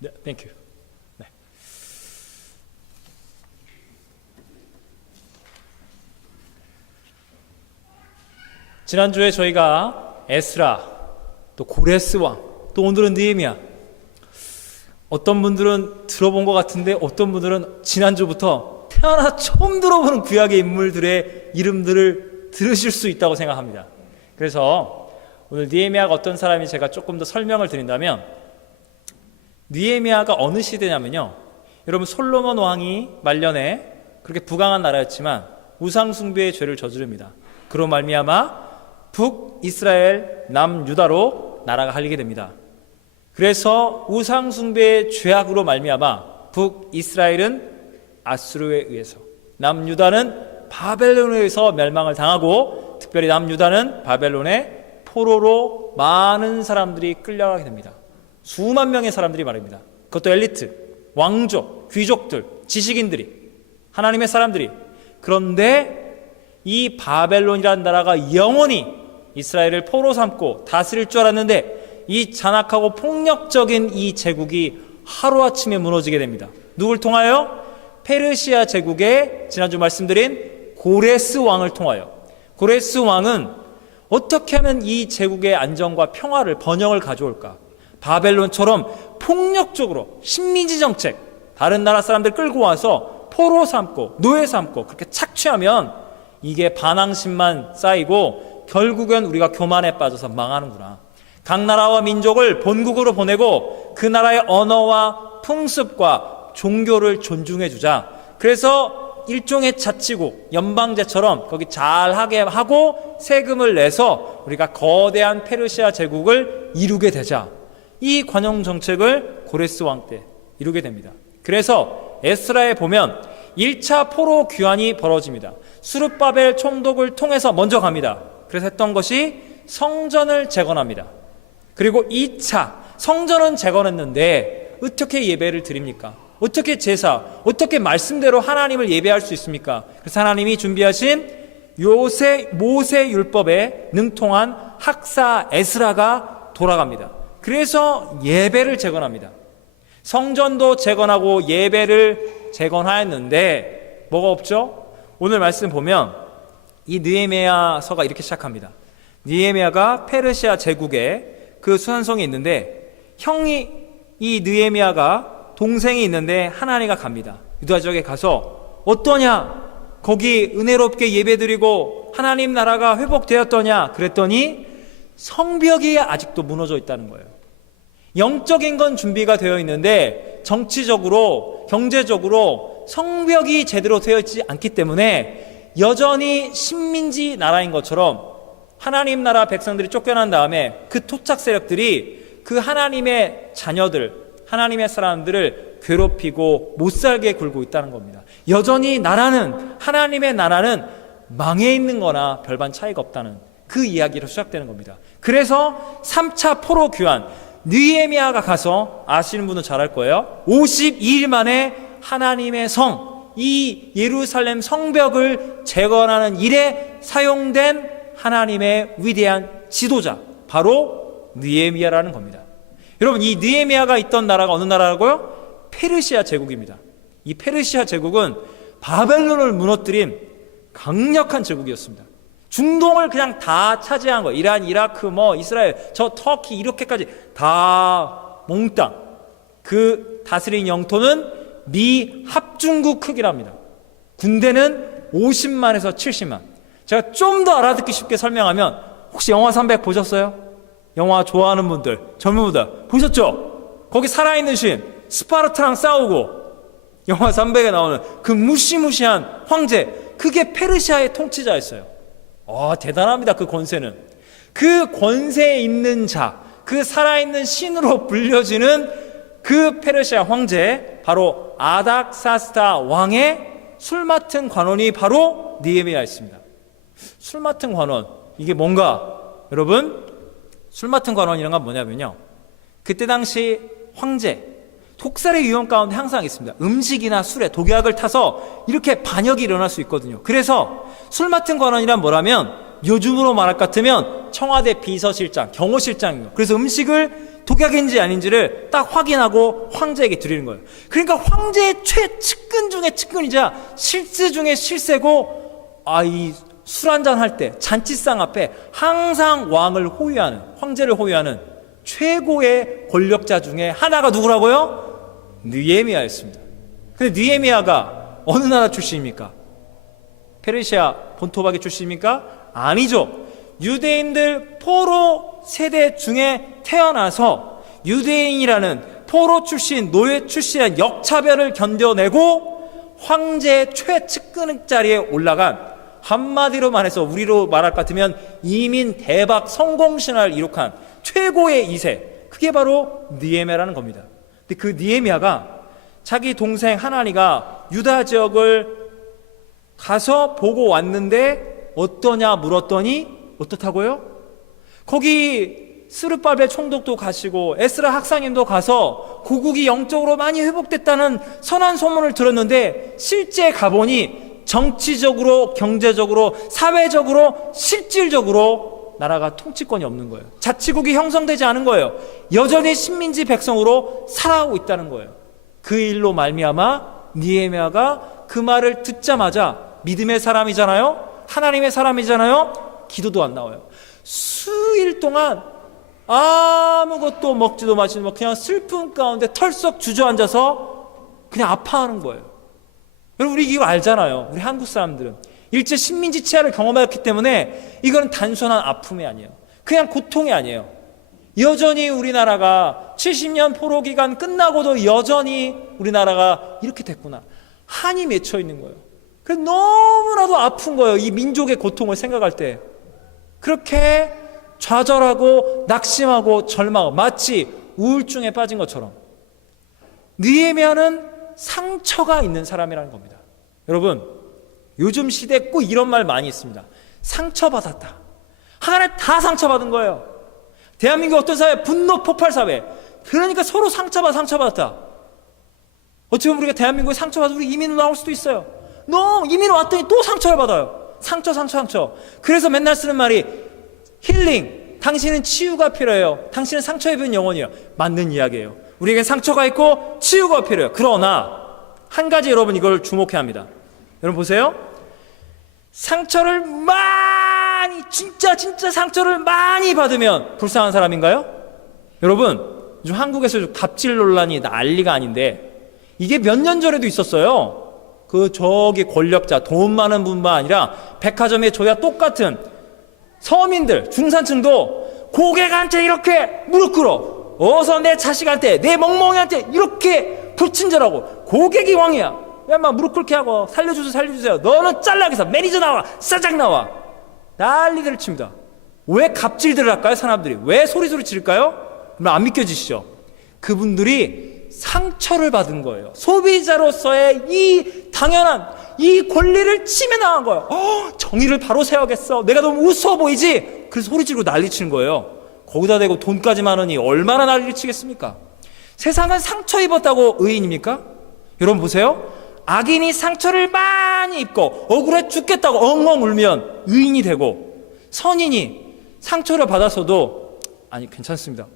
네, 땡큐. 네. 지난주에 저희가 에스라, 또 고레스 왕, 또 오늘은 느헤미야. 어떤 분들은 들어본 것 같은데 어떤 분들은 지난주부터 태어나 처음 들어보는 구약의 인물들의 이름들을 들으실 수 있다고 생각합니다. 그래서 오늘 느헤미야가 어떤 사람인지 제가 조금 더 설명을 드린다면, 느헤미야가 어느 시대냐면요, 여러분 솔로몬 왕이 말년에 그렇게 부강한 나라였지만 우상 숭배의 죄를 저지릅니다. 그로 말미암아 북이스라엘 남유다로 나라가 갈리게 됩니다. 그래서 우상 숭배의 죄악으로 말미암아 북이스라엘은 아수르에 의해서, 남유다는 바벨론에 의해서 멸망을 당하고, 특별히 남유다는 바벨론의 포로로 많은 사람들이 끌려가게 됩니다. 수만 명의 사람들이 말입니다. 그것도 엘리트, 왕족, 귀족들, 지식인들이, 하나님의 사람들이. 그런데 이 바벨론이라는 나라가 영원히 이스라엘을 포로 삼고 다스릴 줄 알았는데, 이 잔악하고 폭력적인 이 제국이 하루아침에 무너지게 됩니다. 누굴 통하여? 페르시아 제국의 지난주 말씀드린 고레스 왕을 통하여. 고레스 왕은 어떻게 하면 이 제국의 안정과 평화를, 번영을 가져올까? 바벨론처럼 폭력적으로 식민지 정책, 다른 나라 사람들 끌고 와서 포로 삼고 노예 삼고 그렇게 착취하면 이게 반항심만 쌓이고 결국엔 우리가 교만에 빠져서 망하는구나. 각 나라와 민족을 본국으로 보내고 그 나라의 언어와 풍습과 종교를 존중해 주자. 그래서 일종의 자치국, 연방제처럼 거기 잘하게 하고 세금을 내서 우리가 거대한 페르시아 제국을 이루게 되자. 이 관용 정책을 고레스 왕 때 이루게 됩니다. 그래서 에스라에 보면 1차 포로 귀환이 벌어집니다. 수르바벨 총독을 통해서 먼저 갑니다. 그래서 했던 것이 성전을 재건합니다. 그리고 2차, 성전은 재건했는데 어떻게 예배를 드립니까? 어떻게 제사, 어떻게 말씀대로 하나님을 예배할 수 있습니까? 그래서 하나님이 준비하신 모세 율법에 능통한 학사 에스라가 돌아갑니다. 그래서 예배를 재건합니다. 성전도 재건하고 예배를 재건하였는데 뭐가 없죠? 오늘 말씀 보면 이 느헤미야서가 이렇게 시작합니다. 느헤미야가 페르시아 제국에 그 수산성이 있는데, 형이, 이 느헤미야가 동생이 있는데 하나니가 갑니다. 유다 지역에 가서 어떠냐? 거기 은혜롭게 예배드리고 하나님 나라가 회복되었더냐? 그랬더니 성벽이 아직도 무너져 있다는 거예요. 영적인 건 준비가 되어 있는데 정치적으로, 경제적으로 성벽이 제대로 되어 있지 않기 때문에 여전히 식민지 나라인 것처럼 하나님 나라 백성들이 쫓겨난 다음에 그 토착 세력들이 그 하나님의 자녀들, 하나님의 사람들을 괴롭히고 못살게 굴고 있다는 겁니다. 여전히 나라는, 하나님의 나라는 망해 있는 거나 별반 차이가 없다는 그 이야기로 시작되는 겁니다. 그래서 3차 포로 귀환, 느헤미야가 가서, 아시는 분은 잘 알 거예요, 52일 만에 하나님의 성, 이 예루살렘 성벽을 재건하는 일에 사용된 하나님의 위대한 지도자, 바로 느헤미야라는 겁니다. 여러분, 이 느헤미야가 있던 나라가 어느 나라라고요? 페르시아 제국입니다. 이 페르시아 제국은 바벨론을 무너뜨린 강력한 제국이었습니다. 중동을 그냥 다 차지한 거예요. 이란, 이라크, 이스라엘, 저 터키 이렇게까지 다 몽땅. 그 다스린 영토는 미 합중국 크기랍니다. 군대는 50만에서 70만. 제가 좀 더 알아듣기 쉽게 설명하면, 혹시 영화 300 보셨어요? 영화 좋아하는 분들, 젊은 분들 보셨죠? 거기 살아있는 신, 스파르타랑 싸우고 영화 300에 나오는 그 무시무시한 황제, 그게 페르시아의 통치자였어요. 대단합니다. 그 권세는. 그 권세에 있는 자, 그 살아있는 신으로 불려지는 그 페르시아 황제, 바로 아닥사스다 왕의 술 맡은 관원이 바로 느헤미야였습니다. 술 맡은 관원, 이게 뭔가, 여러분, 술 맡은 관원이란 건 뭐냐면요, 그때 당시 황제, 독살의 위험 가운데 항상 있습니다. 음식이나 술에 독약을 타서 이렇게 반역이 일어날 수 있거든요. 그래서 술 맡은 관원이란 뭐라면 요즘으로 말할 것 같으면 청와대 비서실장, 경호실장이에요. 그래서 음식을 독약인지 아닌지를 딱 확인하고 황제에게 드리는 거예요. 그러니까 황제의 최측근 중에 측근이자 실세 중에 실세고, 이 술 한잔 할 때 잔치상 앞에 항상 왕을 호위하는, 황제를 호위하는 최고의 권력자 중에 하나가 누구라고요? 느헤미야였습니다. 근데 느헤미야가 어느 나라 출신입니까? 페르시아 본토박이 출신입니까? 아니죠. 유대인들 포로 세대 중에 태어나서 유대인이라는 포로 출신, 노예 출신의 역차별을 견뎌내고 황제 최측근 자리에 올라간, 한마디로 말해서 우리로 말할 것 같으면 이민 대박 성공 신화를 이룩한 최고의 2세, 그게 바로 느헤미야라는 겁니다. 근데 그 느헤미야가 자기 동생 하나니가 유다 지역을 가서 보고 왔는데 어떠냐 물었더니 어떻다고요? 거기 스룹바벨 총독도 가시고 에스라 학사님도 가서 고국이 영적으로 많이 회복됐다는 선한 소문을 들었는데 실제 가보니 정치적으로, 경제적으로, 사회적으로, 실질적으로 나라가 통치권이 없는 거예요. 자치국이 형성되지 않은 거예요. 여전히 식민지 백성으로 살아가고 있다는 거예요. 그 일로 말미암아 느헤미야가 그 말을 듣자마자, 믿음의 사람이잖아요, 하나님의 사람이잖아요, 기도도 안 나와요. 수일 동안 아무것도 먹지도 마시도 그냥 슬픔 가운데 털썩 주저앉아서 그냥 아파하는 거예요. 여러분, 우리 이거 알잖아요. 우리 한국 사람들은 일제 식민지 치하를 경험했기 때문에 이거는 단순한 아픔이 아니에요. 그냥 고통이 아니에요. 여전히 우리나라가 70년 포로 기간 끝나고도 여전히 우리나라가 이렇게 됐구나, 한이 맺혀 있는 거예요. 그래서 너무나도 아픈 거예요. 이 민족의 고통을 생각할 때 그렇게 좌절하고 낙심하고 절망하고 마치 우울증에 빠진 것처럼 느헤미야는 상처가 있는 사람이라는 겁니다. 여러분, 요즘 시대에 꼭 이런 말 많이 있습니다. 상처받았다. 하나님 다 상처받은 거예요. 대한민국 어떤 사회? 분노 폭발 사회. 그러니까 서로 상처받았다. 어찌 보면 우리가 대한민국에 상처받아서 우리 이민으로 나올 수도 있어요. 너 이민 왔더니 또 상처를 받아요. 상처. 그래서 맨날 쓰는 말이 힐링, 당신은 치유가 필요해요. 당신은 상처 입은 영혼이에요. 맞는 이야기예요. 우리에게 상처가 있고 치유가 필요해요. 그러나 한 가지 여러분 이걸 주목해야 합니다. 여러분 보세요. 상처를 많이, 진짜 상처를 많이 받으면 불쌍한 사람인가요? 여러분, 요즘 한국에서 갑질 논란이 난리가 아닌데 이게 몇 년 전에도 있었어요. 저기 권력자, 돈 많은 분만 아니라 백화점에 저희와 똑같은 서민들, 중산층도 고객한테 이렇게 무릎 꿇어. 어서 내 자식한테, 내 멍멍이한테 이렇게 불친절하고, 고객이 왕이야. 야, 막 무릎 꿇게 하고 살려주세요. 너는 잘라게서 매니저 나와, 사장 나와. 난리들을 칩니다. 왜 갑질들을 할까요? 사람들이 왜 소리 지를까요? 안 믿겨지시죠? 그분들이 상처를 받은 거예요. 소비자로서의 이 당연한 이 권리를 침해당한 거예요. 정의를 바로 세워야겠어. 내가 너무 우스워 보이지? 그래서 소리 지르고 난리치는 거예요. 거기다 대고 돈까지 많으니 얼마나 난리를 치겠습니까? 세상은 상처 입었다고 의인입니까? 여러분 보세요. 악인이 상처를 많이 입고 억울해 죽겠다고 엉엉 울면 의인이 되고, 선인이 상처를 받아서도 아니 괜찮습니다.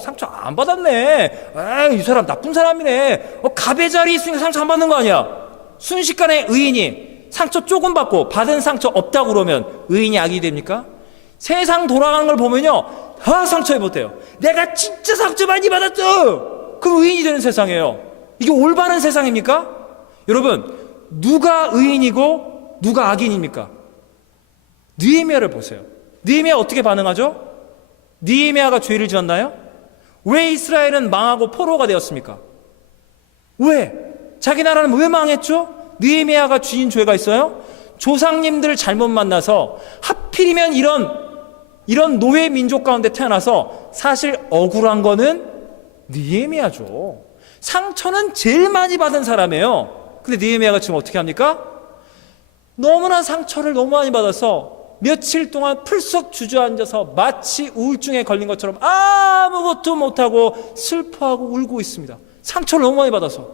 상처 안 받았네. 이 사람 나쁜 사람이네. 갑의 자리 있으니까 상처 안 받는 거 아니야. 순식간에 의인이 상처 조금 받고 받은 상처 없다고 그러면 의인이 악이 됩니까? 세상 돌아가는 걸 보면요, 다 상처 입었대요. 내가 진짜 상처 많이 받았어. 그럼 의인이 되는 세상이에요. 이게 올바른 세상입니까? 여러분, 누가 의인이고 누가 악인입니까? 느헤미야를 보세요. 느헤미야 어떻게 반응하죠? 느헤미야가 죄를 지었나요? 왜 이스라엘은 망하고 포로가 되었습니까? 왜? 자기 나라는 왜 망했죠? 느헤미야가 지은 죄가 있어요? 조상님들을 잘못 만나서 하필이면 이런 노예 민족 가운데 태어나서 사실 억울한 거는 느헤미야죠. 상처는 제일 많이 받은 사람이에요. 근데 느헤미야가 지금 어떻게 합니까? 너무나 상처를 너무 많이 받아서 며칠 동안 풀썩 주저앉아서 마치 우울증에 걸린 것처럼 아무것도 못하고 슬퍼하고 울고 있습니다. 상처를 너무 많이 받아서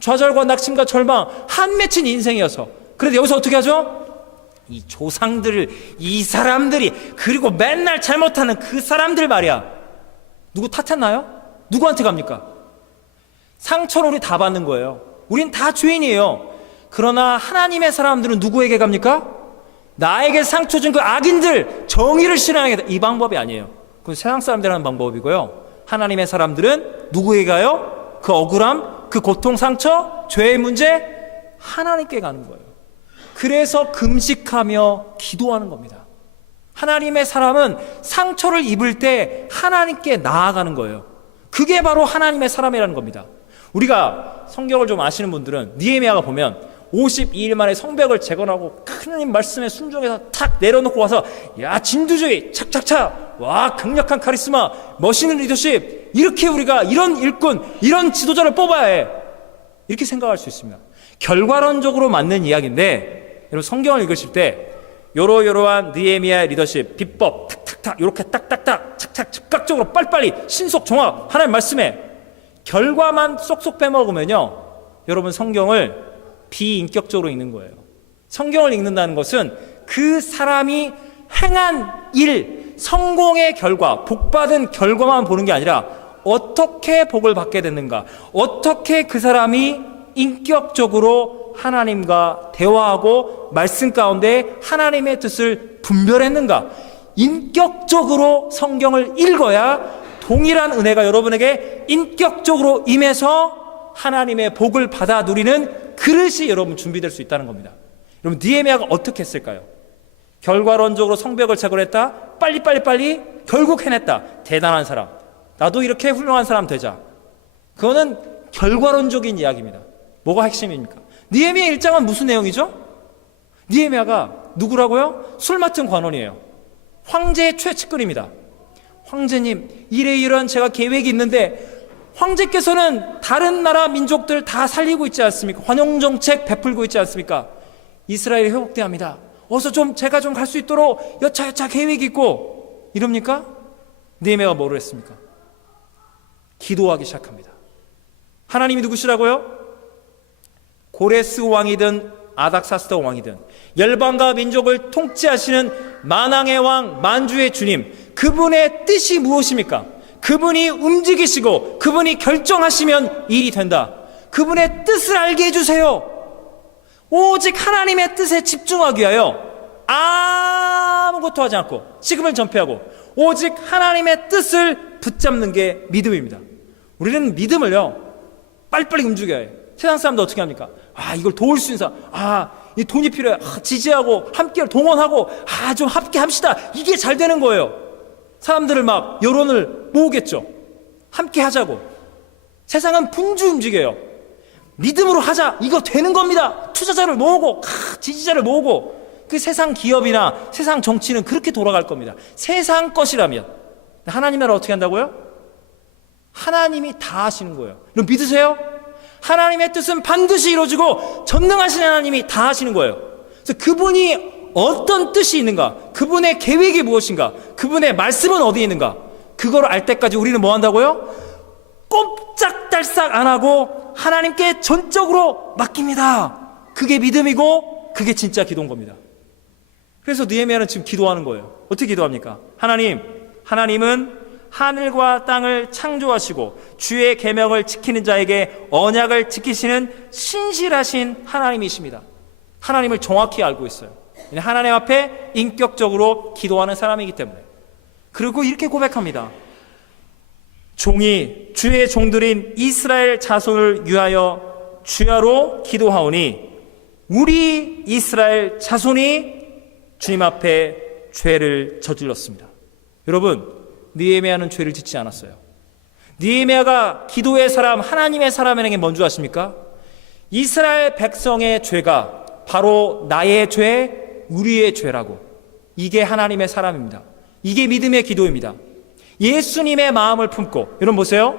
좌절과 낙심과 절망 한 맺힌 인생이어서. 그런데 여기서 어떻게 하죠? 이 조상들을, 이 사람들이, 그리고 맨날 잘못하는 그 사람들 말이야. 누구 탓했나요? 누구한테 갑니까? 상처를 우리 다 받는 거예요. 우린 다 죄인이에요. 그러나 하나님의 사람들은 누구에게 갑니까? 나에게 상처 준 그 악인들, 정의를 실현하겠다. 이 방법이 아니에요. 그건 세상 사람들 하는 방법이고요. 하나님의 사람들은 누구에게 가요? 그 억울함, 그 고통, 상처, 죄의 문제, 하나님께 가는 거예요. 그래서 금식하며 기도하는 겁니다. 하나님의 사람은 상처를 입을 때 하나님께 나아가는 거예요. 그게 바로 하나님의 사람이라는 겁니다. 우리가 성경을 좀 아시는 분들은 느헤미야가 보면 52일 만에 성벽을 재건하고 하나님 말씀에 순종해서 탁 내려놓고 와서 야 진두주의 착착착 와 강력한 카리스마 멋있는 리더십 이렇게 우리가 이런 일꾼 이런 지도자를 뽑아야 해 이렇게 생각할 수 있습니다. 결과론적으로 맞는 이야기인데 여러분 성경을 읽으실 때 요러요러한 느헤미야의 리더십 비법 탁탁탁 이렇게 딱딱딱 착착 즉각적으로 빨리빨리 신속 종합 하나님 말씀에 결과만 쏙쏙 빼먹으면요 여러분 성경을 비인격적으로 읽는 거예요. 성경을 읽는다는 것은 그 사람이 행한 일, 성공의 결과, 복받은 결과만 보는 게 아니라 어떻게 복을 받게 됐는가, 어떻게 그 사람이 인격적으로 하나님과 대화하고 말씀 가운데 하나님의 뜻을 분별했는가, 인격적으로 성경을 읽어야 동일한 은혜가 여러분에게 인격적으로 임해서 하나님의 복을 받아 누리는 그릇이 여러분 준비될 수 있다는 겁니다. 여러분 느헤미야가 어떻게 했을까요? 결과론적으로 성벽을 재건했다. 빨리 결국 해냈다. 대단한 사람. 나도 이렇게 훌륭한 사람 되자. 그거는 결과론적인 이야기입니다. 뭐가 핵심입니까? 느헤미야 1장은 무슨 내용이죠? 느헤미야가 누구라고요? 술 맡은 관원이에요. 황제의 최측근입니다. 황제님 이러이러한 제가 계획이 있는데 황제께서는 다른 나라 민족들 다 살리고 있지 않습니까? 환영정책 베풀고 있지 않습니까? 이스라엘이 회복돼야 어서 좀 제가 좀 갈 수 있도록 여차여차 계획이 있고 이럽니까? 느헤미야가 뭐를 했습니까? 기도하기 시작합니다. 하나님이 누구시라고요? 고레스 왕이든 아닥사스다 왕이든 열방과 민족을 통치하시는 만왕의 왕 만주의 주님 그분의 뜻이 무엇입니까? 그분이 움직이시고 그분이 결정하시면 일이 된다. 그분의 뜻을 알게 해주세요. 오직 하나님의 뜻에 집중하기 위하여 아무것도 하지 않고 지금을 전폐하고 오직 하나님의 뜻을 붙잡는 게 믿음입니다. 우리는 믿음을요 빨리빨리 움직여야 해요. 세상 사람들 어떻게 합니까? 이걸 도울 수 있는 사람 이 돈이 필요해. 지지하고 함께 동원하고 좀 함께 합시다. 이게 잘 되는 거예요. 사람들을 막 여론을 모으겠죠. 함께 하자고. 세상은 분주 움직여요. 믿음으로 하자. 이거 되는 겁니다. 투자자를 모으고 지지자를 모으고 그 세상 기업이나 세상 정치는 그렇게 돌아갈 겁니다. 세상 것이라면. 하나님 나라 어떻게 한다고요? 하나님이 다 하시는 거예요. 그럼 믿으세요? 하나님의 뜻은 반드시 이루어지고 전능하신 하나님이 다 하시는 거예요. 그래서 그분이 어떤 뜻이 있는가, 그분의 계획이 무엇인가, 그분의 말씀은 어디에 있는가, 그걸 알 때까지 우리는 뭐 한다고요? 꼼짝달싹 안 하고 하나님께 전적으로 맡깁니다. 그게 믿음이고 그게 진짜 기도인 겁니다. 그래서 느헤미야는 지금 기도하는 거예요. 어떻게 기도합니까? 하나님은 하늘과 땅을 창조하시고 주의 계명을 지키는 자에게 언약을 지키시는 신실하신 하나님이십니다. 하나님을 정확히 알고 있어요. 하나님 앞에 인격적으로 기도하는 사람이기 때문에. 그리고 이렇게 고백합니다. 주의 종들인 이스라엘 자손을 위하여 주야로 기도하오니 우리 이스라엘 자손이 주님 앞에 죄를 저질렀습니다. 여러분 느헤미야는 죄를 짓지 않았어요. 느헤미야가 기도의 사람 하나님의 사람에게 뭔 줄 아십니까? 이스라엘 백성의 죄가 바로 나의 죄 우리의 죄라고. 이게 하나님의 사람입니다. 이게 믿음의 기도입니다. 예수님의 마음을 품고 여러분 보세요.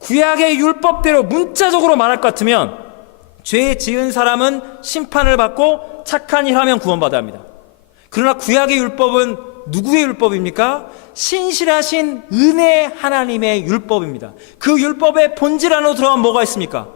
구약의 율법대로 문자적으로 말할 것 같으면 죄 지은 사람은 심판을 받고 착한 일 하면 구원받아야 합니다. 그러나 구약의 율법은 누구의 율법입니까? 신실하신 은혜 하나님의 율법입니다. 그 율법의 본질 안으로 들어가면 뭐가 있습니까?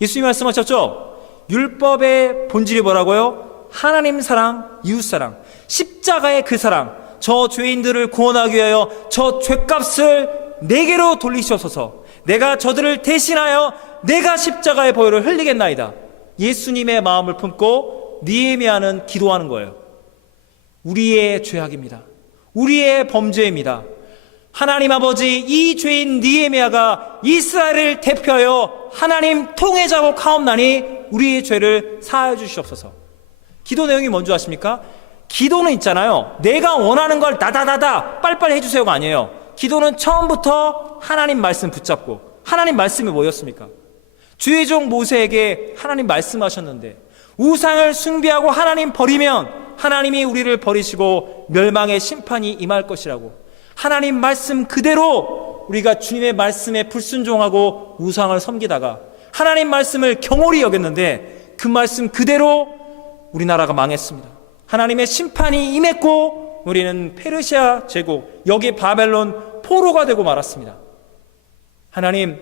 예수님이 말씀하셨죠? 율법의 본질이 뭐라고요? 하나님 사랑, 이웃 사랑, 십자가의 그 사랑, 저 죄인들을 구원하기 위하여 저 죄값을 내게로 돌리시옵소서. 내가 저들을 대신하여 내가 십자가의 보혈을 흘리겠나이다. 예수님의 마음을 품고 느헤미야는 기도하는 거예요. 우리의 죄악입니다. 우리의 범죄입니다. 하나님 아버지, 이 죄인 느헤미야가 이스라엘을 대표하여 하나님 통해자고 카옵나니 우리의 죄를 사하여 주시옵소서. 기도 내용이 뭔지 아십니까? 기도는 있잖아요. 내가 원하는 걸 다다다다 빨리빨리 해주세요가 아니에요. 기도는 처음부터 하나님 말씀 붙잡고, 하나님 말씀이 뭐였습니까? 주의 종 모세에게 하나님 말씀하셨는데 우상을 숭배하고 하나님 버리면 하나님이 우리를 버리시고 멸망의 심판이 임할 것이라고, 하나님 말씀 그대로 우리가 주님의 말씀에 불순종하고 우상을 섬기다가 하나님 말씀을 경홀히 여겼는데 그 말씀 그대로 우리나라가 망했습니다. 하나님의 심판이 임했고 우리는 페르시아 제국, 여기 바벨론 포로가 되고 말았습니다. 하나님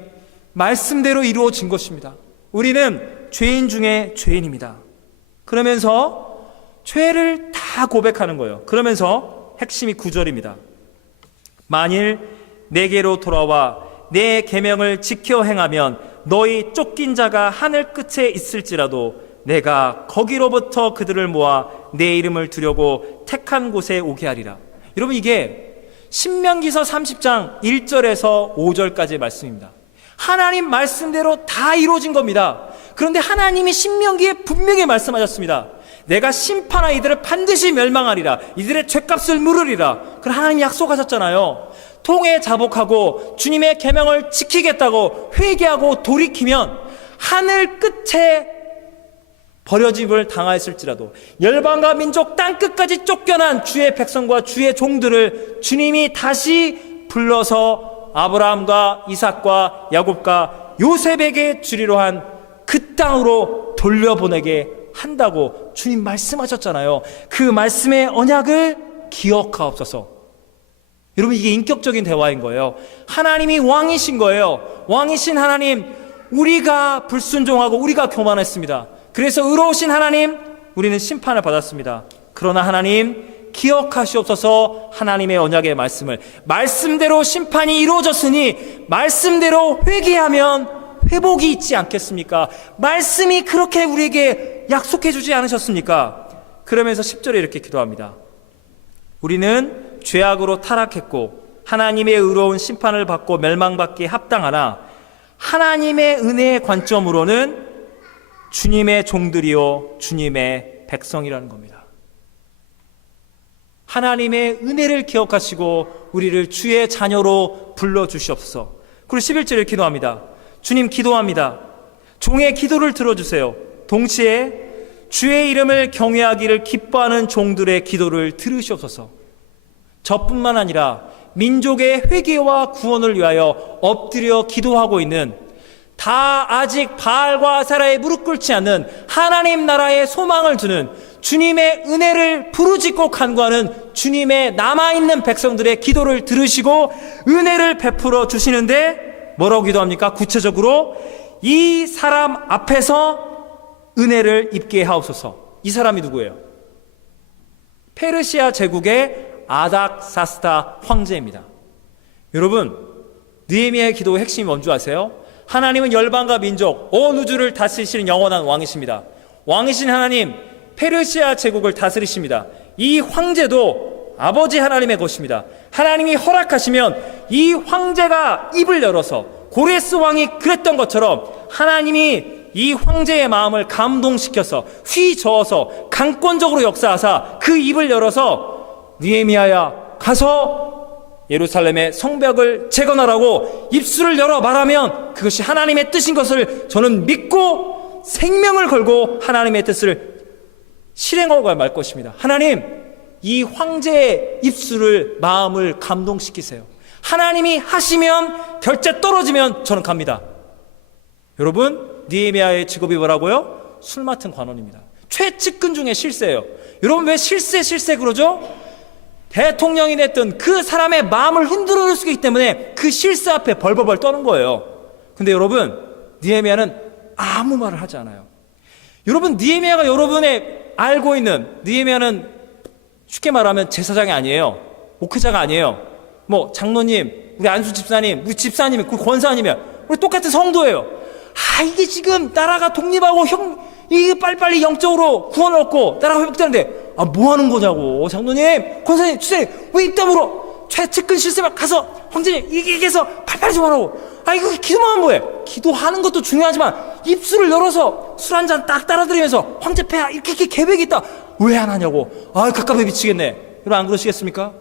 말씀대로 이루어진 것입니다. 우리는 죄인 중에 죄인입니다. 그러면서 죄를 다 고백하는 거예요. 그러면서 핵심이 9절입니다. 만일 내게로 돌아와 내 계명을 지켜 행하면 너희 쫓긴 자가 하늘 끝에 있을지라도 내가 거기로부터 그들을 모아 내 이름을 두려고 택한 곳에 오게 하리라. 여러분, 이게 신명기서 30장 1절에서 5절까지의 말씀입니다. 하나님 말씀대로 다 이루어진 겁니다. 그런데 하나님이 신명기에 분명히 말씀하셨습니다. 내가 심판하 이들을 반드시 멸망하리라. 이들의 죄값을 물으리라. 그럼 하나님이 약속하셨잖아요. 통에 자복하고 주님의 계명을 지키겠다고 회개하고 돌이키면 하늘 끝에 버려짐을 당하였을지라도 열방과 민족 땅끝까지 쫓겨난 주의 백성과 주의 종들을 주님이 다시 불러서 아브라함과 이삭과 야곱과 요셉에게 주리로 한 그 땅으로 돌려보내게 한다고 주님 말씀하셨잖아요. 그 말씀의 언약을 기억하옵소서. 여러분, 이게 인격적인 대화인 거예요. 하나님이 왕이신 거예요. 왕이신 하나님, 우리가 불순종하고 우리가 교만했습니다. 그래서 의로우신 하나님, 우리는 심판을 받았습니다. 그러나 하나님 기억하시옵소서. 하나님의 언약의 말씀을, 말씀대로 심판이 이루어졌으니 말씀대로 회개하면 회복이 있지 않겠습니까? 말씀이 그렇게 우리에게 약속해 주지 않으셨습니까? 그러면서 10절에 이렇게 기도합니다. 우리는 죄악으로 타락했고 하나님의 의로운 심판을 받고 멸망받기에 합당하나 하나님의 은혜의 관점으로는 주님의 종들이요 주님의 백성이라는 겁니다. 하나님의 은혜를 기억하시고 우리를 주의 자녀로 불러주시옵소서. 그리고 11절에 기도합니다. 주님, 기도합니다. 종의 기도를 들어주세요. 동시에 주의 이름을 경외하기를 기뻐하는 종들의 기도를 들으시옵소서. 저뿐만 아니라 민족의 회개와 구원을 위하여 엎드려 기도하고 있는, 다 아직 바알과 아세라에 무릎 꿇지 않는 하나님 나라의 소망을 두는, 주님의 은혜를 부르짖고 간구하는 주님의 남아있는 백성들의 기도를 들으시고 은혜를 베풀어 주시는데 뭐라고 기도합니까? 구체적으로 이 사람 앞에서 은혜를 입게 하옵소서. 이 사람이 누구예요? 페르시아 제국의 아닥사스다 황제입니다. 여러분, 느헤미야의 기도의 핵심이 뭔지 아세요? 하나님은 열방과 민족, 온 우주를 다스리시는 영원한 왕이십니다. 왕이신 하나님, 페르시아 제국을 다스리십니다. 이 황제도 아버지 하나님의 것입니다. 하나님이 허락하시면 이 황제가 입을 열어서, 고레스 왕이 그랬던 것처럼 하나님이 이 황제의 마음을 감동시켜서 휘저어서 강권적으로 역사하사 그 입을 열어서 느헤미야야, 가서 예루살렘의 성벽을 재건하라고 입술을 열어 말하면 그것이 하나님의 뜻인 것을 저는 믿고 생명을 걸고 하나님의 뜻을 실행하고 말 것입니다. 하나님, 이 황제의 입술을, 마음을 감동시키세요. 하나님이 하시면, 결제 떨어지면 저는 갑니다. 여러분, 느헤미야의 직업이 뭐라고요? 술 맡은 관원입니다. 최측근 중에 실세예요. 여러분, 왜 실세 그러죠? 대통령이 됐던 그 사람의 마음을 흔들어 놓을 수 있기 때문에 그 실세 앞에 벌벌벌 떠는 거예요. 근데 여러분, 느헤미야는 아무 말을 하지 않아요. 여러분, 느헤미야가 여러분의 알고 있는 느헤미야는 쉽게 말하면 제사장이 아니에요. 목회자가 아니에요. 뭐 장로님, 우리 안수 집사님, 우리 집사님, 우리 권사님이야. 우리 똑같은 성도예요. 이게 지금 나라가 독립하고 이게 빨리빨리 영적으로 구원을 얻고 나라가 회복되는데 뭐 하는 거냐고. 장로님, 권사님, 집사님, 왜 입 다물어? 최측근 실세만 가서 황제님 얘기해서 팔팔이 좀 하라고. 이거 기도만 하면 뭐해? 기도하는 것도 중요하지만 입술을 열어서 술 한잔 딱 따라드리면서 황제 폐하 이렇게 계획이 있다. 왜 안 하냐고. 갑갑해 미치겠네. 여러분 안 그러시겠습니까?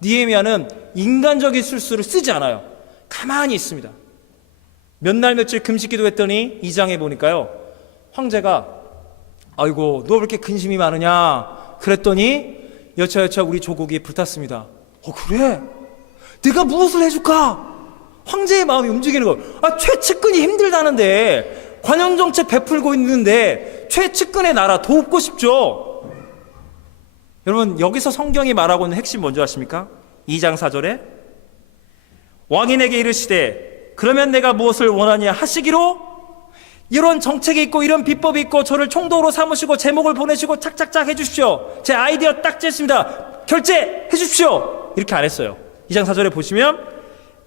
느헤미야는 인간적인 술수를 쓰지 않아요. 가만히 있습니다. 몇 날 며칠 금식 기도했더니 2장에 보니까요, 황제가 아이고 너 왜 이렇게 근심이 많으냐 그랬더니 여차여차 우리 조국이 불탔습니다. 그래? 내가 무엇을 해줄까? 황제의 마음이 움직이는 거예요. 최측근이 힘들다는데 관용정책 베풀고 있는데 최측근의 나라 돕고 싶죠. 여러분 여기서 성경이 말하고 있는 핵심 뭔지 아십니까? 2장 4절에 왕인에게 이르시되 그러면 내가 무엇을 원하냐 하시기로, 이런 정책이 있고 이런 비법이 있고 저를 총독으로 삼으시고 제목을 보내시고 착착착 해주십시오. 제 아이디어 딱 쨌습니다. 결제해 주십시오. 이렇게 안 했어요. 2장 4절에 보시면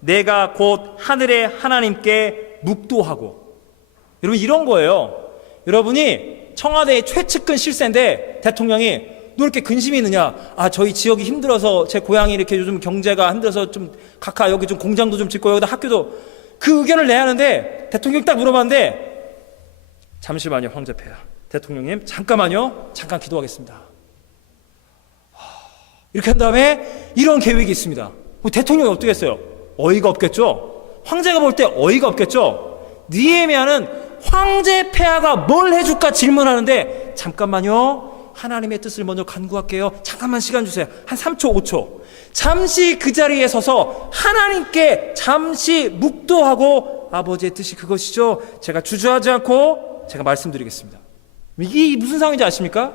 내가 곧 하늘의 하나님께 묵도하고. 여러분 이런 거예요. 여러분이 청와대의 최측근 실세인데 대통령이 너 이렇게 근심이 있느냐? 저희 지역이 힘들어서 제 고향이 이렇게 요즘 경제가 힘들어서 좀 각하 여기 좀 공장도 좀 짓고 여기다 학교도, 그 의견을 내야 하는데 대통령이 딱 물어봤는데 잠시만요 황제 폐하, 대통령님 잠깐만요, 잠깐 기도하겠습니다. 이렇게 한 다음에 이런 계획이 있습니다. 대통령이 어떻게 했어요? 어이가 없겠죠? 황제가 볼 때 어이가 없겠죠? 느헤미야는 황제 폐하가 뭘 해줄까 질문하는데 잠깐만요, 하나님의 뜻을 먼저 간구할게요. 잠깐만 시간 주세요. 한 3초 5초 잠시 그 자리에 서서 하나님께 잠시 묵도하고 아버지의 뜻이 그것이죠, 제가 주저하지 않고 제가 말씀드리겠습니다. 이게 무슨 상황인지 아십니까?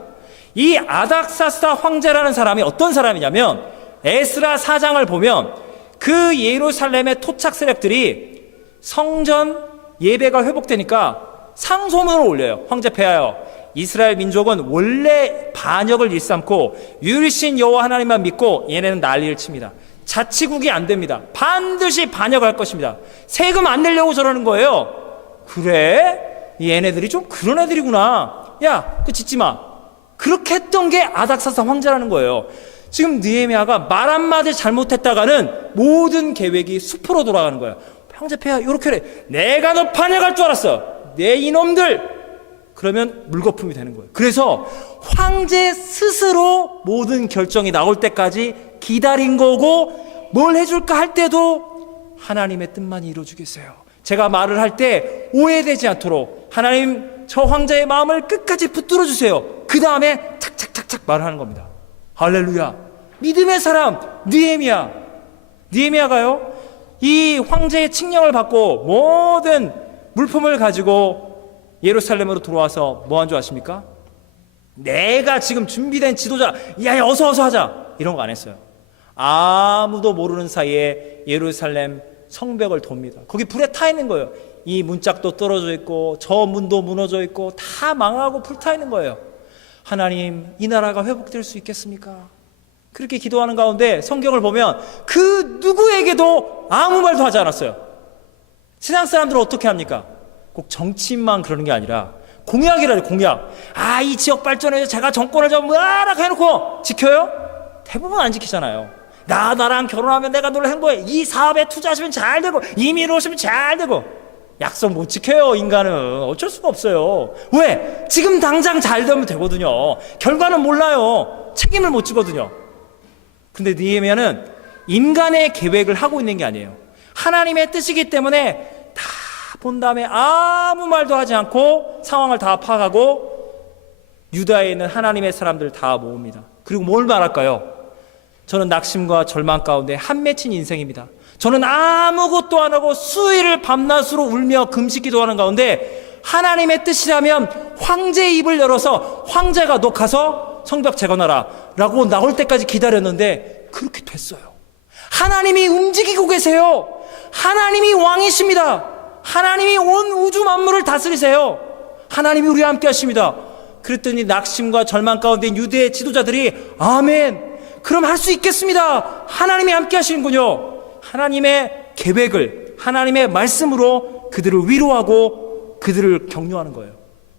이 아닥사스다 황제라는 사람이 어떤 사람이냐면, 에스라 4장을 보면 그 예루살렘의 토착 세력들이 성전 예배가 회복되니까 상소문을 올려요. 황제 폐하여, 이스라엘 민족은 원래 반역을 일삼고 유일신 여호와 하나님만 믿고 얘네는 난리를 칩니다. 자치국이 안 됩니다. 반드시 반역할 것입니다. 세금 안 내려고 저러는 거예요. 그래? 얘네들이 좀 그런 애들이구나. 야, 그거 짓지 마. 그렇게 했던 게 아닥사스다 황제라는 거예요. 지금 느헤미야가 말 한마디 잘못했다가는 모든 계획이 숲으로 돌아가는 거예요. 황제 폐하 이렇게 해. 내가 너 반역할 줄 알았어. 내 이놈들. 그러면 물거품이 되는 거예요. 그래서 황제 스스로 모든 결정이 나올 때까지 기다린 거고, 뭘 해줄까 할 때도 하나님의 뜻만 이루어주겠어요. 제가 말을 할 때 오해되지 않도록 하나님 저 황제의 마음을 끝까지 붙들어 주세요. 그 다음에 착착착착 말을 하는 겁니다. 할렐루야. 믿음의 사람 느헤미야가요, 이 황제의 칙령을 받고 모든 물품을 가지고 예루살렘으로 들어와서 뭐 한 줄 아십니까? 내가 지금 준비된 지도자, 야 어서 하자, 이런 거 안 했어요. 아무도 모르는 사이에 예루살렘 성벽을 돕니다. 거기 불에 타 있는 거예요. 이 문짝도 떨어져 있고 저 문도 무너져 있고 다 망하고 불타 있는 거예요. 하나님, 이 나라가 회복될 수 있겠습니까? 그렇게 기도하는 가운데 성경을 보면 그 누구에게도 아무 말도 하지 않았어요. 세상 사람들은 어떻게 합니까? 꼭 정치인만 그러는 게 아니라 공약이라요, 공약. 이 지역 발전에 제가 정권을 잡으면 해놓고 지켜요? 대부분 안 지키잖아요. 나랑 결혼하면 내가 너를 행복해, 이 사업에 투자하시면 잘 되고, 이민 오시면 잘 되고. 약속 못 지켜요. 인간은 어쩔 수가 없어요. 왜? 지금 당장 잘 되면 되거든요. 결과는 몰라요. 책임을 못 지거든요. 근데 느헤미야는 인간의 계획을 하고 있는 게 아니에요. 하나님의 뜻이기 때문에 다 본 다음에 아무 말도 하지 않고 상황을 다 파악하고 유다에 있는 하나님의 사람들 다 모읍니다. 그리고 뭘 말할까요? 저는 낙심과 절망 가운데 한 맺힌 인생입니다. 저는 아무것도 안 하고 수일을 밤낮으로 울며 금식 기도하는 가운데 하나님의 뜻이라면 황제의 입을 열어서 황제가 너 가서 성벽 재건하라 라고 나올 때까지 기다렸는데 그렇게 됐어요. 하나님이 움직이고 계세요. 하나님이 왕이십니다. 하나님이 온 우주 만물을 다스리세요. 하나님이 우리와 함께 하십니다. 그랬더니 낙심과 절망 가운데 유대의 지도자들이 아멘, 그럼 할 수 있겠습니다. 하나님이 함께 하시는군요. 하나님의 계획을, 하나님의 말씀으로 그들을 위로하고 그들을 격려하는 거예요.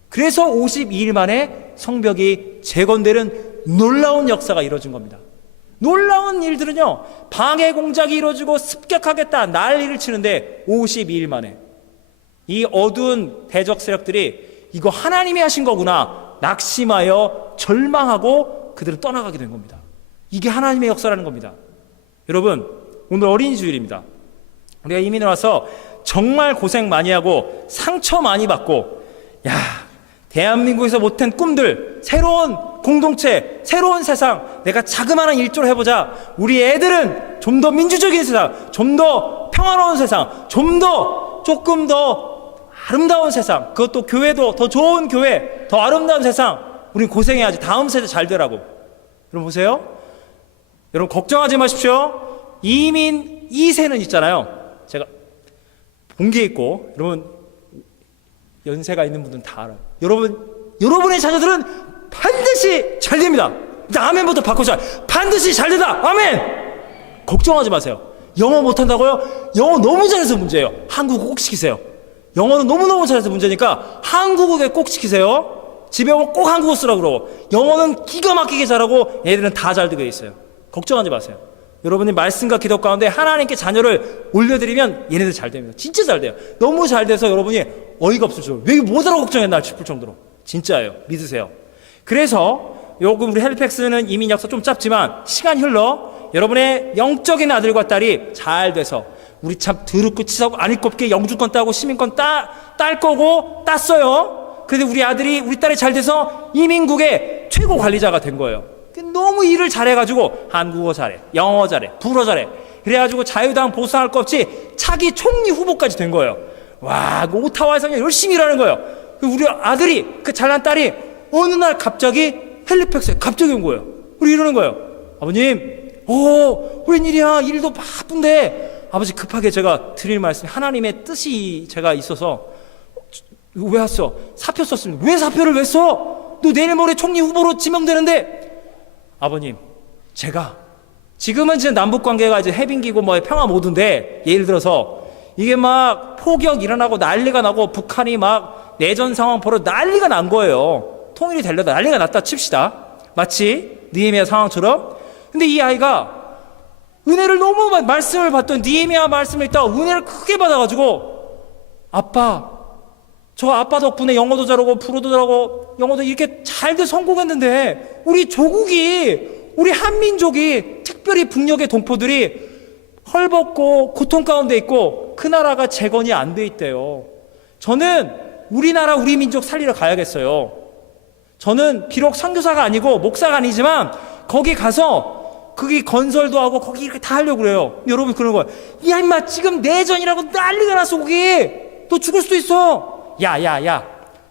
그래서 52일 만에 성벽이 재건되는 놀라운 역사가 이루어진 겁니다. 놀라운 일들은요, 방해 공작이 이루어지고 습격하겠다 난리를 치는데 52일 만에 이 어두운 대적 세력들이 이거 하나님이 하신 거구나 낙심하여 절망하고 그들은 떠나가게 된 겁니다. 이게 하나님의 역사라는 겁니다. 여러분, 오늘 어린이 주일입니다. 우리가 이민을 와서 정말 고생 많이 하고 상처 많이 받고, 야, 대한민국에서 못한 꿈들, 새로운 공동체, 새로운 세상, 내가 자그마한 일조를 해보자. 우리 애들은 좀 더 민주적인 세상, 좀 더 평화로운 세상, 좀 더 조금 더 아름다운 세상, 그것도 교회도 더 좋은 교회, 더 아름다운 세상, 우린 고생해야지. 다음 세대 잘 되라고. 여러분 보세요. 여러분 걱정하지 마십시오. 이민 2세는 있잖아요. 제가 본 게 있고, 여러분 연세가 있는 분들은 다 알아요. 여러분의 자녀들은 반드시 잘 됩니다. 일단 아멘부터 바꾸자. 반드시 잘 된다. 아멘. 걱정하지 마세요. 영어 못한다고요? 영어 너무 잘해서 문제예요. 한국어 꼭 시키세요. 영어는 너무너무 잘해서 문제니까 한국어에 꼭 시키세요. 집에 오면 꼭 한국어 쓰라고 그러고, 영어는 기가 막히게 잘하고 얘들은 다 잘 되게 있어요. 걱정하지 마세요. 여러분이 말씀과 기도 가운데 하나님께 자녀를 올려드리면 얘네들 잘 됩니다. 진짜 잘 돼요. 너무 잘 돼서 여러분이 어이가 없을 줄, 왜 못 알아 걱정했나 싶을 정도로 진짜예요. 믿으세요. 그래서 요금 우리 헬리팩스는 이민 역사 좀 짧지만 시간이 흘러 여러분의 영적인 아들과 딸이 잘 돼서, 우리 참 더럽고 치사하고 안 입겁게 영주권 따고 시민권 딸 거고 땄어요. 그런데 우리 아들이 우리 딸이 잘 돼서 이민국의 최고 관리자가 된 거예요. 너무 일을 잘해가지고 한국어 잘해, 영어 잘해, 불어 잘해, 그래가지고 자유당 보수할 거 없이 차기 총리 후보까지 된 거예요. 와, 그 오타와에서 열심히 일하는 거예요. 우리 아들이, 그 잘난 딸이 어느 날 갑자기 헬리팩스에 갑자기 온 거예요. 우리 이러는 거예요. 아버님, 웬일이야, 일도 바쁜데. 아버지, 급하게 제가 드릴 말씀, 하나님의 뜻이 제가 있어서. 왜 왔어? 사표 썼습니다. 왜 사표를 왜 써? 너 내일 모레 총리 후보로 지명되는데. 아버님, 제가 지금은 이제 남북 관계가 이제 해빙기고 뭐 평화 모드인데, 예를 들어서 이게 막 폭격 일어나고 난리가 나고 북한이 막 내전 상황 벌어 난리가 난 거예요. 통일이 되려다 난리가 났다 칩시다. 마치 느헤미야 상황처럼. 근데 이 아이가 은혜를 너무 말씀을 받던, 느헤미야 말씀을 읽다가 은혜를 크게 받아가지고, 아빠, 저 아빠 덕분에 영어도 잘하고 불어도 잘하고 영어도 이렇게 잘돼 성공했는데, 우리 조국이, 우리 한민족이, 특별히 북녘의 동포들이 헐벗고 고통 가운데 있고 그 나라가 재건이 안 돼 있대요. 저는 우리나라 우리 민족 살리러 가야겠어요. 저는 비록 선교사가 아니고 목사가 아니지만 거기 가서 거기 건설도 하고 거기 이렇게 다 하려고 그래요. 여러분 그러는 거예요. 야 임마, 지금 내전이라고 난리가 났어. 거기 너 죽을 수도 있어. 야,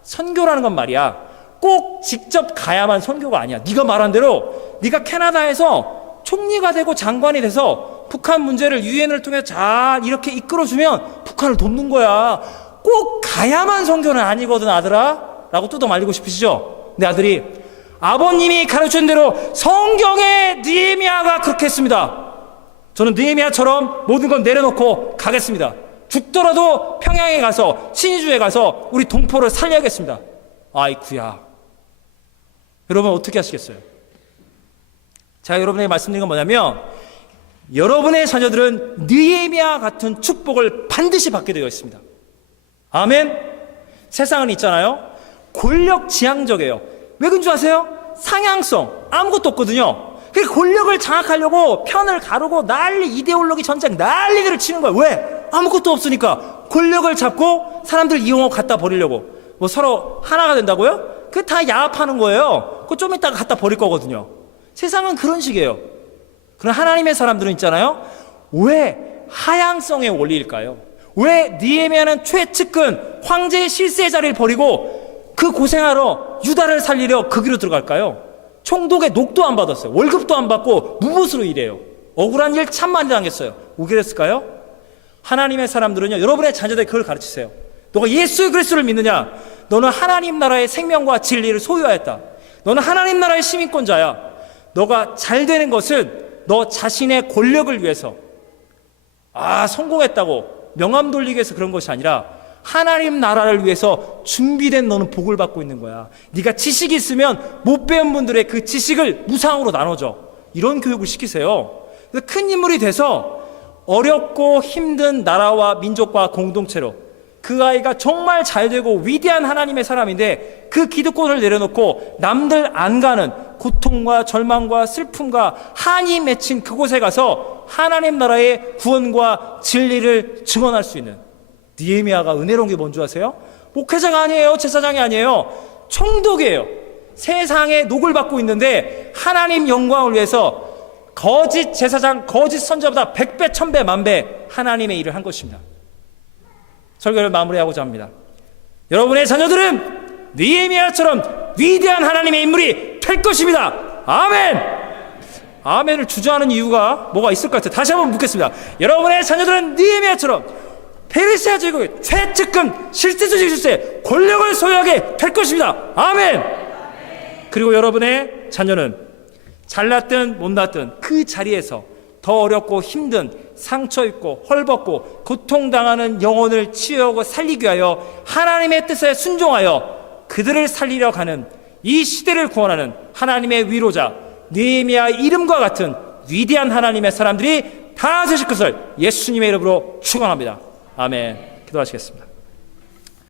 선교라는 건 말이야, 꼭 직접 가야만 선교가 아니야. 네가 말한 대로 네가 캐나다에서 총리가 되고 장관이 돼서 북한 문제를 유엔을 통해 잘 이렇게 이끌어주면 북한을 돕는 거야. 꼭 가야만 선교는 아니거든 아들아, 라고 뜯어 말리고 싶으시죠? 내 아들이, 아버님이 가르친 대로 성경의 느헤미야가 그렇게 했습니다. 저는 느헤미야처럼 모든 건 내려놓고 가겠습니다. 죽더라도 평양에 가서, 신의주에 가서 우리 동포를 살려야겠습니다. 아이쿠야. 여러분 어떻게 하시겠어요? 제가 여러분에게 말씀드린 건 뭐냐면, 여러분의 자녀들은 느헤미야 같은 축복을 반드시 받게 되어 있습니다. 아멘. 세상은 있잖아요, 권력지향적이에요. 왜 그런 줄 아세요? 상향성, 아무것도 없거든요. 그 권력을 장악하려고 편을 가르고 난리, 이데올로기 전쟁 난리들을 치는 거예요. 왜? 아무것도 없으니까. 권력을 잡고 사람들 이용하고 갖다 버리려고. 뭐 서로 하나가 된다고요? 그게 다 야합하는 거예요. 그거 좀 이따가 갖다 버릴 거거든요. 세상은 그런 식이에요. 그럼 하나님의 사람들은 있잖아요, 왜 하향성의 원리일까요? 왜 느헤미야는 최측근 황제의 실세의 자리를 버리고 그 고생하러 유다를 살리려 그 길로 들어갈까요? 총독의 녹도 안 받았어요. 월급도 안 받고 무보수로 일해요. 억울한 일 참 많이 당했어요. 왜 그랬을까요? 하나님의 사람들은요, 여러분의 자녀들 그걸 가르치세요. 너가 예수 그리스도를 믿느냐? 너는 하나님 나라의 생명과 진리를 소유하였다. 너는 하나님 나라의 시민권자야. 너가 잘 되는 것은 너 자신의 권력을 위해서, 성공했다고 명함 돌리기 위해서 그런 것이 아니라 하나님 나라를 위해서 준비된 너는 복을 받고 있는 거야. 네가 지식이 있으면 못 배운 분들의 그 지식을 무상으로 나눠줘. 이런 교육을 시키세요. 그래서 큰 인물이 돼서 어렵고 힘든 나라와 민족과 공동체로, 그 아이가 정말 잘되고 위대한 하나님의 사람인데 그 기득권을 내려놓고 남들 안 가는 고통과 절망과 슬픔과 한이 맺힌 그곳에 가서 하나님 나라의 구원과 진리를 증언할 수 있는, 느헤미야가 은혜로운 게 뭔지 아세요? 목회자가 아니에요. 제사장이 아니에요. 총독이에요. 세상에 녹을 받고 있는데 하나님 영광을 위해서 거짓 제사장, 거짓 선지자보다 100배, 1000배, 10,000배 하나님의 일을 한 것입니다. 설교를 마무리하고자 합니다. 여러분의 자녀들은 느헤미야처럼 위대한 하나님의 인물이 될 것입니다. 아멘! 아멘을 주저하는 이유가 뭐가 있을 것 같아요. 다시 한번 묻겠습니다. 여러분의 자녀들은 느헤미야처럼 페르시아 제국의 최측근 실세주의 실세 권력을 소유하게 될 것입니다. 아멘! 그리고 여러분의 자녀는 잘났든 못났든 그 자리에서 더 어렵고 힘든, 상처 입고 헐벗고 고통당하는 영혼을 치유하고 살리기 위하여 하나님의 뜻에 순종하여 그들을 살리려 가는, 이 시대를 구원하는 하나님의 위로자 느헤미야 이름과 같은 위대한 하나님의 사람들이 다 되실 것을 예수님의 이름으로 축원합니다. 아멘. 기도하시겠습니다.